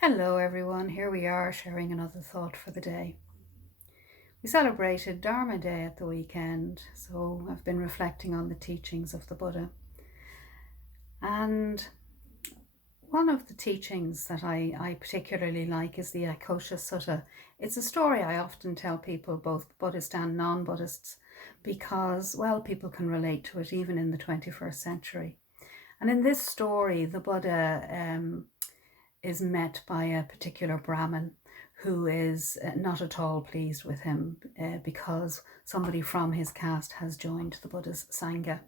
Hello everyone, here we are sharing another thought for the day. We celebrated Dharma Day at the weekend, so I've been reflecting on the teachings of the Buddha. And one of the teachings that I particularly like is the Akosha Sutta. It's a story I often tell people, both Buddhist and non-Buddhists, because, well, people can relate to it even in the 21st century. And in this story, the Buddha is met by a particular Brahmin who is not at all pleased with him because somebody from his caste has joined the Buddha's Sangha.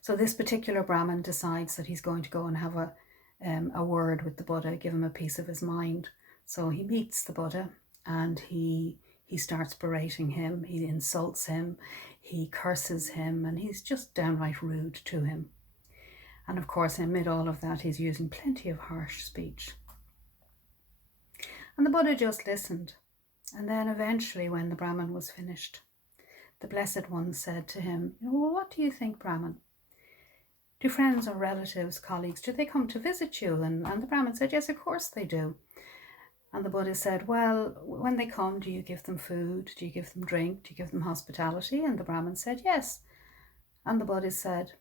So this particular Brahmin decides that he's going to go and have a word with the Buddha, give him a piece of his mind. So he meets the Buddha and he starts berating him, he insults him, he curses him, and he's just downright rude to him. And of course, amid all of that, he's using plenty of harsh speech. And the Buddha just listened. And then eventually, when the Brahmin was finished, the Blessed One said to him, well, what do you think, Brahmin? Do friends or relatives, colleagues, do they come to visit you? And the Brahmin said, yes, of course they do. And the Buddha said, well, when they come, do you give them food? Do you give them drink? Do you give them hospitality? And the Brahmin said, yes. And the Buddha said,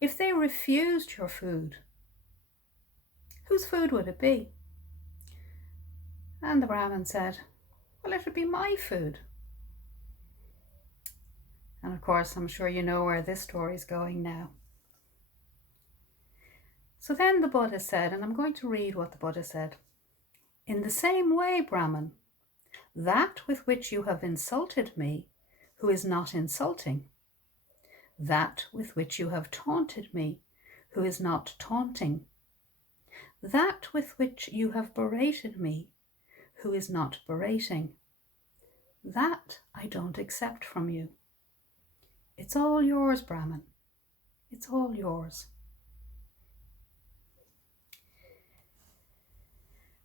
if they refused your food, whose food would it be? And the Brahmin said, well, it would be my food. And of course, I'm sure you know where this story is going now. So then the Buddha said, and I'm going to read what the Buddha said. In the same way, Brahmin, that with which you have insulted me, who is not insulting, that with which you have taunted me, who is not taunting, that with which you have berated me, who is not berating, that I don't accept from you. It's all yours, Brahmin. It's all yours.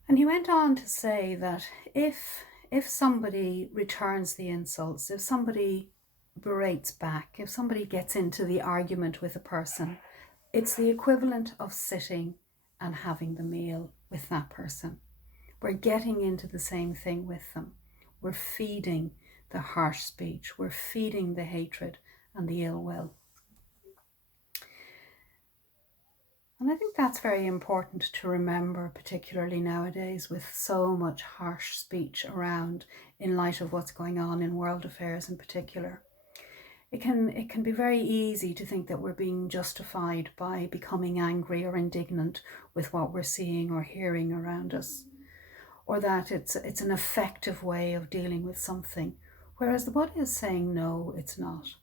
And he went on to say that if somebody returns the insults, if somebody berates back, if somebody gets into the argument with a person, it's the equivalent of sitting and having the meal with that person. We're getting into the same thing with them. We're feeding the harsh speech. We're feeding the hatred and the ill will. And I think that's very important to remember, particularly nowadays with so much harsh speech around in light of what's going on in world affairs in particular. It can be very easy to think that we're being justified by becoming angry or indignant with what we're seeing or hearing around us, or that it's an effective way of dealing with something, whereas the Buddha is saying, no, it's not.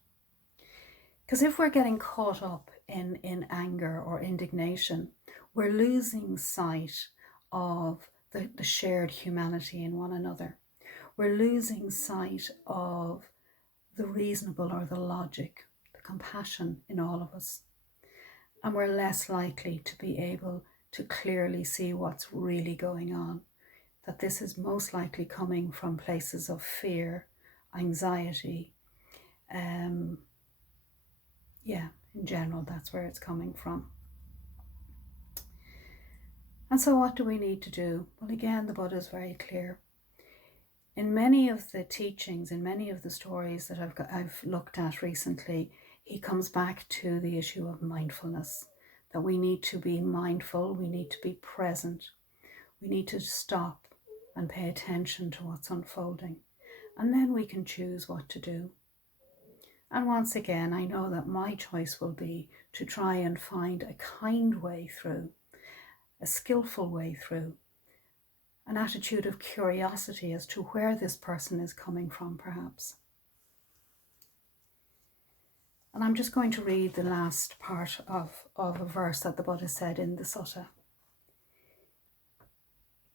Because if we're getting caught up in anger or indignation, we're losing sight of the shared humanity in one another. We're losing sight of the reasonable or the logic, the compassion in all of us. And we're less likely to be able to clearly see what's really going on. That this is most likely coming from places of fear, anxiety. In general, that's where it's coming from. And so what do we need to do? Well, again, the Buddha is very clear. In many of the teachings, in many of the stories that I've looked at recently, he comes back to the issue of mindfulness, that we need to be mindful, we need to be present, we need to stop and pay attention to what's unfolding, and then we can choose what to do. And once again, I know that my choice will be to try and find a kind way through, a skillful way through, an attitude of curiosity as to where this person is coming from, perhaps. And I'm just going to read the last part of a verse that the Buddha said in the sutta.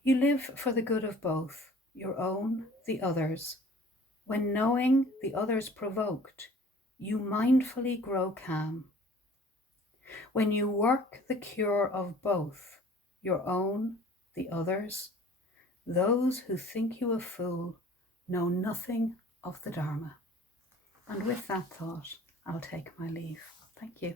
You live for the good of both, your own, the others. When knowing the others provoked, you mindfully grow calm. When you work the cure of both, your own, the others, those who think you a fool know nothing of the Dharma. And with that thought, I'll take my leave. Thank you.